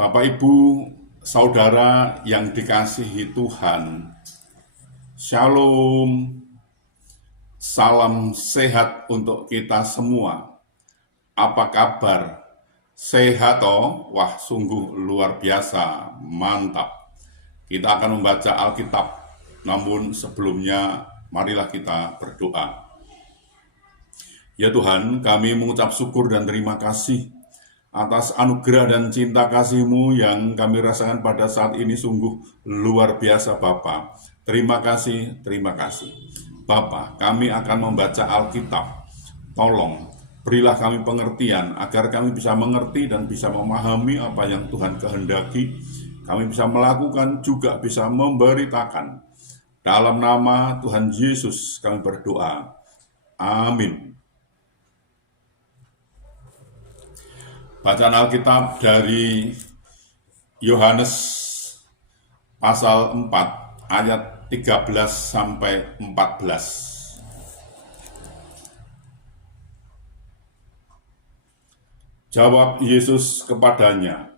Bapak, Ibu, Saudara yang dikasihi Tuhan, Shalom, salam sehat untuk kita semua. Apa kabar? Sehat toh? Wah, sungguh luar biasa, mantap. Kita akan membaca Alkitab, namun sebelumnya marilah kita berdoa. Ya Tuhan, kami mengucap syukur dan terima kasih atas anugerah dan cinta kasih-Mu yang kami rasakan pada saat ini sungguh luar biasa Bapa. Terima kasih, terima kasih. Bapa, kami akan membaca Alkitab. Tolong, berilah kami pengertian agar kami bisa mengerti dan bisa memahami apa yang Tuhan kehendaki. Kami bisa melakukan, juga bisa memberitakan. Dalam nama Tuhan Yesus kami berdoa. Amin. Bacaan Alkitab dari Yohanes pasal 4 ayat 13 sampai 14. Jawab Yesus kepadanya,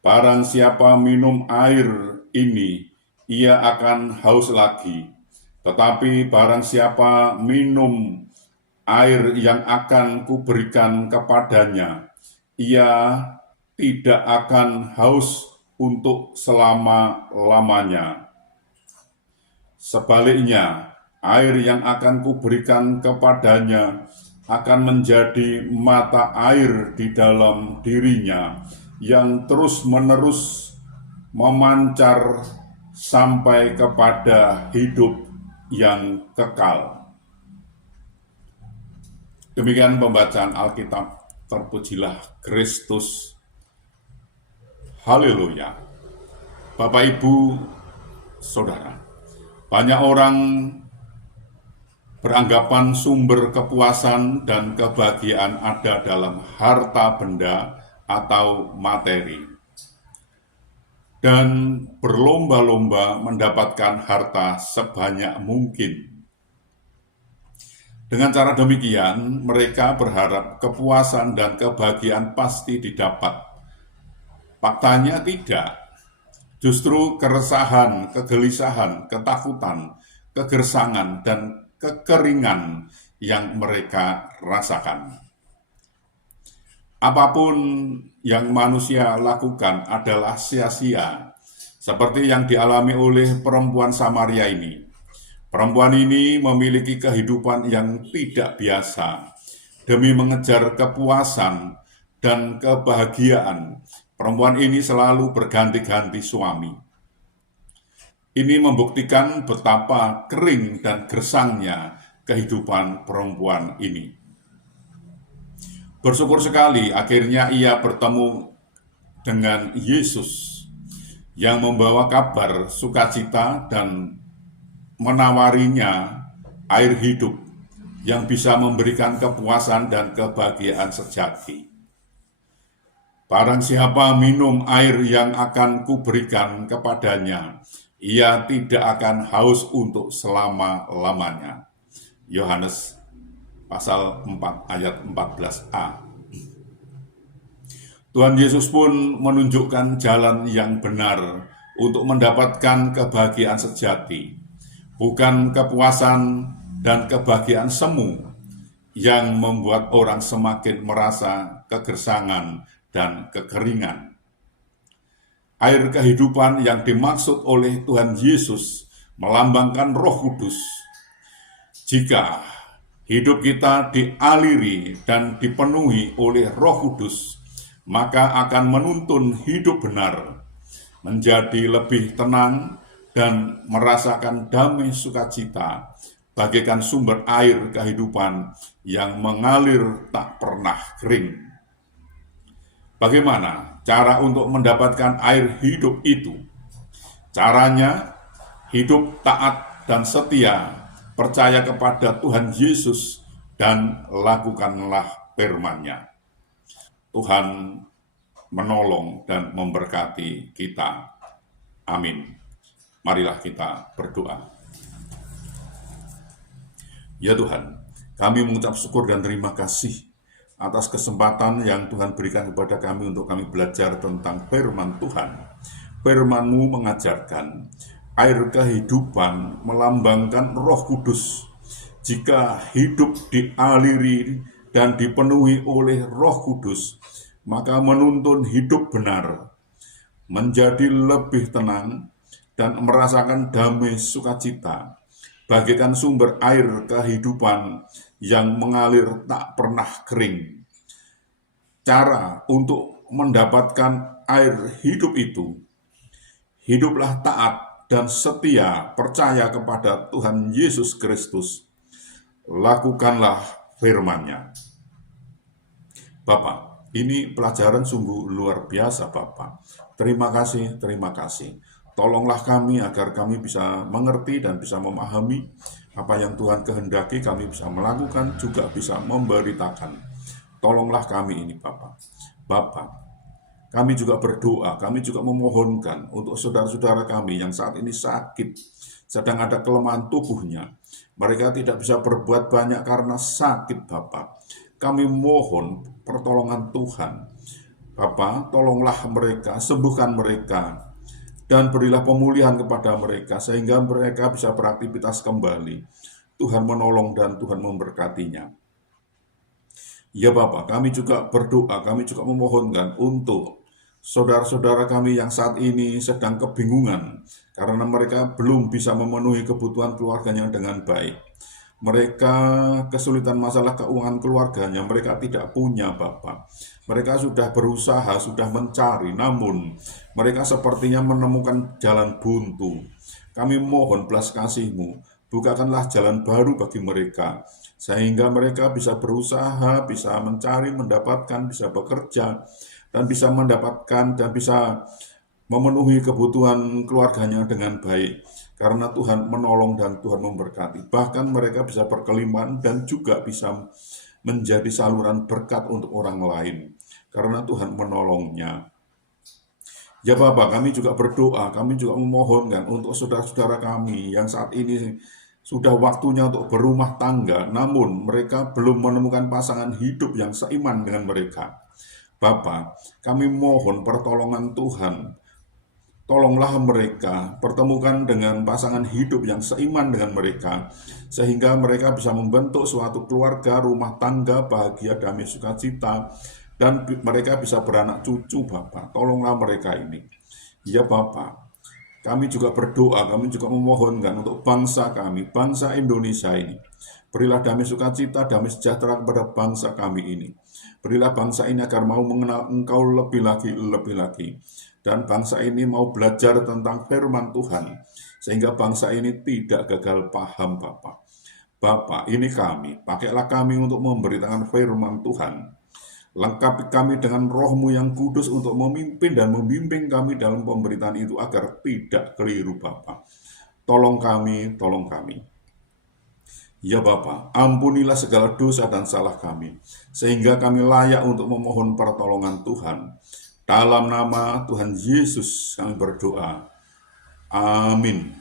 "Barang siapa minum air ini, ia akan haus lagi. Tetapi barang siapa minum air yang akan kuberikan kepadanya, ia tidak akan haus untuk selama-lamanya. Sebaliknya, air yang akan kuberikan kepadanya akan menjadi mata air di dalam dirinya yang terus-menerus memancar sampai kepada hidup yang kekal." Demikian pembacaan Alkitab. Terpujilah Kristus. Haleluya. Bapak, Ibu, Saudara, banyak orang beranggapan sumber kepuasan dan kebahagiaan ada dalam harta benda atau materi, dan berlomba-lomba mendapatkan harta sebanyak mungkin. Dengan cara demikian, mereka berharap kepuasan dan kebahagiaan pasti didapat. Faktanya tidak. Justru keresahan, kegelisahan, ketakutan, kegersangan, dan kekeringan yang mereka rasakan. Apapun yang manusia lakukan adalah sia-sia, seperti yang dialami oleh perempuan Samaria ini. Perempuan ini memiliki kehidupan yang tidak biasa. Demi mengejar kepuasan dan kebahagiaan, perempuan ini selalu berganti-ganti suami. Ini membuktikan betapa kering dan gersangnya kehidupan perempuan ini. Bersyukur sekali akhirnya ia bertemu dengan Yesus yang membawa kabar sukacita dan menawarinya air hidup yang bisa memberikan kepuasan dan kebahagiaan sejati. Barang siapa minum air yang akan kuberikan kepadanya, ia tidak akan haus untuk selama-lamanya. Yohanes pasal 4 ayat 14a. Tuhan Yesus pun menunjukkan jalan yang benar untuk mendapatkan kebahagiaan sejati. Bukan kepuasan dan kebahagiaan semu yang membuat orang semakin merasa kegersangan dan kekeringan. Air kehidupan yang dimaksud oleh Tuhan Yesus melambangkan Roh Kudus. Jika hidup kita dialiri dan dipenuhi oleh Roh Kudus, maka akan menuntun hidup benar, menjadi lebih tenang, dan merasakan damai sukacita bagaikan sumber air kehidupan yang mengalir tak pernah kering. Bagaimana cara untuk mendapatkan air hidup itu? Caranya, hidup taat dan setia, percaya kepada Tuhan Yesus dan lakukanlah firman-Nya. Tuhan menolong dan memberkati kita. Amin. Marilah kita berdoa. Ya Tuhan, kami mengucap syukur dan terima kasih atas kesempatan yang Tuhan berikan kepada kami untuk kami belajar tentang firman Tuhan. Firman-Mu mengajarkan air kehidupan melambangkan Roh Kudus. Jika hidup dialiri dan dipenuhi oleh Roh Kudus, maka menuntun hidup benar, menjadi lebih tenang, dan merasakan damai sukacita, bagaikan sumber air kehidupan yang mengalir tak pernah kering. Cara untuk mendapatkan air hidup itu, hiduplah taat dan setia percaya kepada Tuhan Yesus Kristus. Lakukanlah firman-Nya. Bapak, ini pelajaran sungguh luar biasa Bapak. Terima kasih, terima kasih. Tolonglah kami agar kami bisa mengerti dan bisa memahami apa yang Tuhan kehendaki, kami bisa melakukan, juga bisa memberitakan. Tolonglah kami ini Bapak. Bapak, kami juga berdoa, kami juga memohonkan untuk saudara-saudara kami yang saat ini sakit, sedang ada kelemahan tubuhnya. Mereka tidak bisa berbuat banyak karena sakit Bapak. Kami mohon pertolongan Tuhan. Bapak, tolonglah mereka, sembuhkan mereka, dan berilah pemulihan kepada mereka, sehingga mereka bisa beraktivitas kembali. Tuhan menolong dan Tuhan memberkatinya. Ya Bapak, kami juga berdoa, kami juga memohonkan untuk saudara-saudara kami yang saat ini sedang kebingungan, karena mereka belum bisa memenuhi kebutuhan keluarganya dengan baik. Mereka kesulitan masalah keuangan keluarganya, mereka tidak punya Bapak. Mereka sudah berusaha, sudah mencari, namun mereka sepertinya menemukan jalan buntu. Kami mohon belas kasih-Mu, bukakanlah jalan baru bagi mereka, sehingga mereka bisa berusaha, bisa mencari, mendapatkan, bisa bekerja, dan bisa mendapatkan dan bisa memenuhi kebutuhan keluarganya dengan baik. Karena Tuhan menolong dan Tuhan memberkati. Bahkan mereka bisa berkelimpahan dan juga bisa menjadi saluran berkat untuk orang lain. Karena Tuhan menolongnya. Ya Bapak, kami juga berdoa, kami juga memohonkan untuk saudara-saudara kami yang saat ini sudah waktunya untuk berumah tangga, namun mereka belum menemukan pasangan hidup yang seiman dengan mereka. Bapak, kami mohon pertolongan Tuhan. Tolonglah mereka, pertemukan dengan pasangan hidup yang seiman dengan mereka, sehingga mereka bisa membentuk suatu keluarga, rumah tangga, bahagia, damai, sukacita, dan mereka bisa beranak cucu Bapak. Tolonglah mereka ini. Ya Bapak, kami juga berdoa, kami juga memohonkan untuk bangsa kami, bangsa Indonesia ini. Berilah damai sukacita, damai sejahtera kepada bangsa kami ini. Berilah bangsa ini agar mau mengenal Engkau lebih lagi. Dan bangsa ini mau belajar tentang firman Tuhan, sehingga bangsa ini tidak gagal paham Bapak. Bapak, ini kami, pakailah kami untuk memberitakan firman Tuhan. Lengkapi kami dengan Roh-Mu yang kudus untuk memimpin dan membimbing kami dalam pemberitaan itu agar tidak keliru Bapak. Tolong kami, tolong kami. Ya Bapa, ampunilah segala dosa dan salah kami, sehingga kami layak untuk memohon pertolongan Tuhan. Dalam nama Tuhan Yesus kami berdoa. Amin.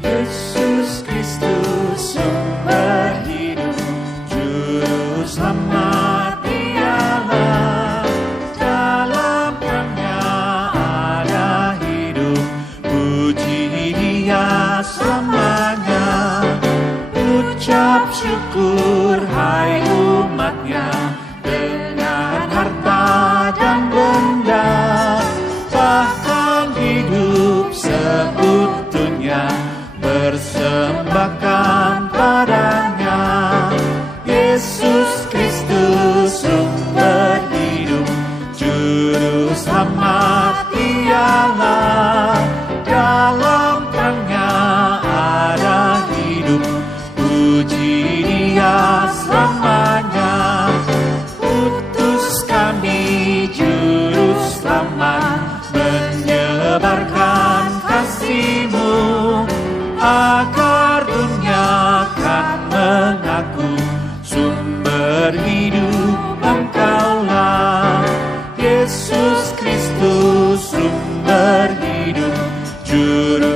Yesus Kristus sumber hidup, juru selamat dialah. Dalam-Nya ada hidup, puji Dia selamanya. Ucap syukur hai umat-Nya, dengan harta dan benda, bahkan hidup seutuhnya persembahkan padanya. Yesus Kristus sumber hidup, juru selamat dialah. Dalam Terang-Nya ada hidup, puji Dia selamanya. Utus kami juru selamat, menyebar kasih-Mu, agar dunia kan mengaku sumber hidup Engkaulah. Yesus Kristus sumber hidup, Juru